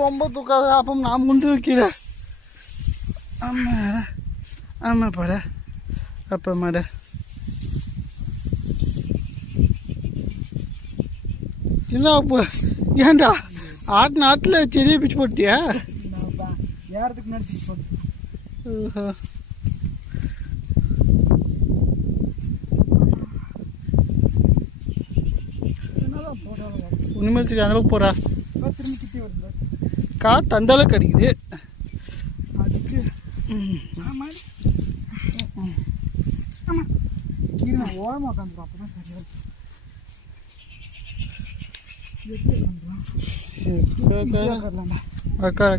ரொம்ப தூக்காத அப்போ நான் முண்டு வைக்கிறேன். ஆமாடா ஆமாப்பாடா அப்போ மாட என்ன அப்போ ஏன்டா நாட்டில் செடியை பிச்சு போட்டியா? ஏறதுக்கு முன்னாடி பிச்சு போட்டு. உண்மையில் சரி அந்த பக்கம் போகிறா. திரும்பி கிட்டே வருது காற்று அந்த அளவுக்கு அடிக்குது அதுக்கு. ஆமாம் ஆமாம் இரு நான் ஓரமாக உட்காந்துரும் அப்போ தான் சரியாக எப்படி உட்காந்துரும். உட்கார